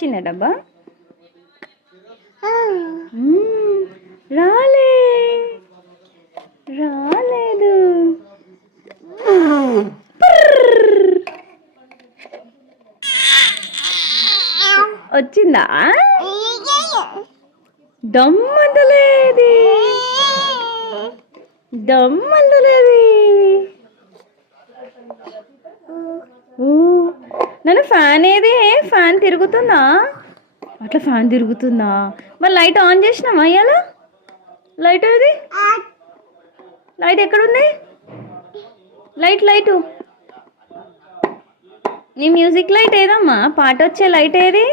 చిన్న డబ్బా రాలే రాలేదు. వచ్చిందా? దమ్మంటలేది దమ్మంటలేది. నన్ను ఫ్యాన్ ఏది? ఫ్యాన్ తిరుగుతుందా? అట్లా ఫ్యాన్ తిరుగుతుందా? మరి లైట్ ఆన్ చేసినావా ఇవాళ? లైట్ ఏది? లైట్ ఎక్కడుంది? లైటు నీ మ్యూజిక్ లైట్ ఏదమ్మా? పాట వచ్చే లైట్ ఏది?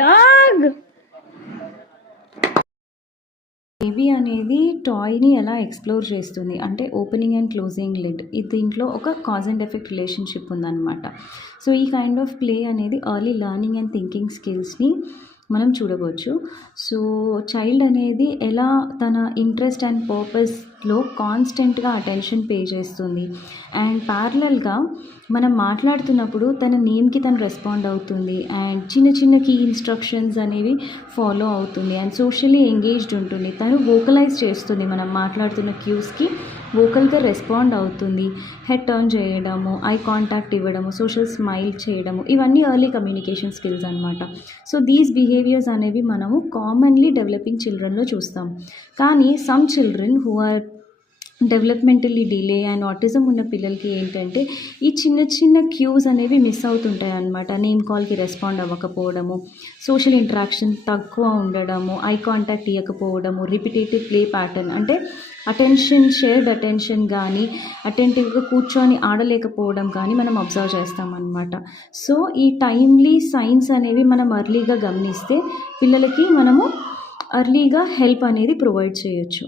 డాగ్. బేబీ అనేది టాయ్ని ఎలా ఎక్స్ప్లోర్ చేస్తుంది అంటే ఓపెనింగ్ అండ్ క్లోజింగ్ లిడ్. దీంట్లో ఒక కాజ్ అండ్ ఎఫెక్ట్ రిలేషన్షిప్ ఉందన్నమాట. సో ఈ కైండ్ ఆఫ్ ప్లే అనేది ఎర్లీ లెర్నింగ్ అండ్ థింకింగ్ స్కిల్స్ని మనం చూడవచ్చు. సో చైల్డ్ అనేది ఎలా తన ఇంట్రెస్ట్ అండ్ పర్పస్లో కాన్స్టెంట్గా అటెన్షన్ పే చేస్తుంది అండ్ ప్యారలల్గా మనం మాట్లాడుతున్నప్పుడు తన నేమ్కి తను రెస్పాండ్ అవుతుంది అండ్ చిన్న చిన్న కీ ఇన్స్ట్రక్షన్స్ అనేవి ఫాలో అవుతుంది అండ్ సోషల్లీ ఎంగేజ్డ్ ఉంటుంది. తను వోకలైజ్ చేస్తుంది, మనం మాట్లాడుతున్న క్యూస్కి వోకల్గా రెస్పాండ్ అవుతుంది. హెడ్ టర్న్ చేయడము, ఐ కాంటాక్ట్ ఇవ్వడము, సోషల్ స్మైల్ చేయడము, ఇవన్నీ ఎర్లీ కమ్యూనికేషన్ స్కిల్స్ అనమాట. సో దీస్ బిహేవియర్స్ అనేవి మనము కామన్లీ డెవలపింగ్ చిల్డ్రన్లో చూస్తాం. కానీ some children who are developmentally delay and autism ఉన్న పిల్లలకి ఏంటంటే ఈ చిన్న చిన్న క్యూస్ అనేవి మిస్ అవుతుంటాయి అన్నమాట. నేమ్ కాల్కి రెస్పాండ్ అవ్వకపోవడము, సోషల్ ఇంటరాక్షన్ తక్కువ ఉండడము, ఐ కాంటాక్ట్ ఇవ్వకపోవడము, రిపిటేటివ్ ప్లే ప్యాటర్న్ అంటే షేర్డ్ అటెన్షన్ కానీ అటెంటివ్గా కూర్చొని ఆడలేకపోవడం కానీ మనం అబ్జర్వ్ చేస్తామన్నమాట. సో ఈ టైమ్లీ సైన్స్ అనేవి మనం ఎర్లీగా గమనిస్తే పిల్లలకి మనము ఎర్లీగా హెల్ప్ అనేది ప్రొవైడ్ చేయొచ్చు.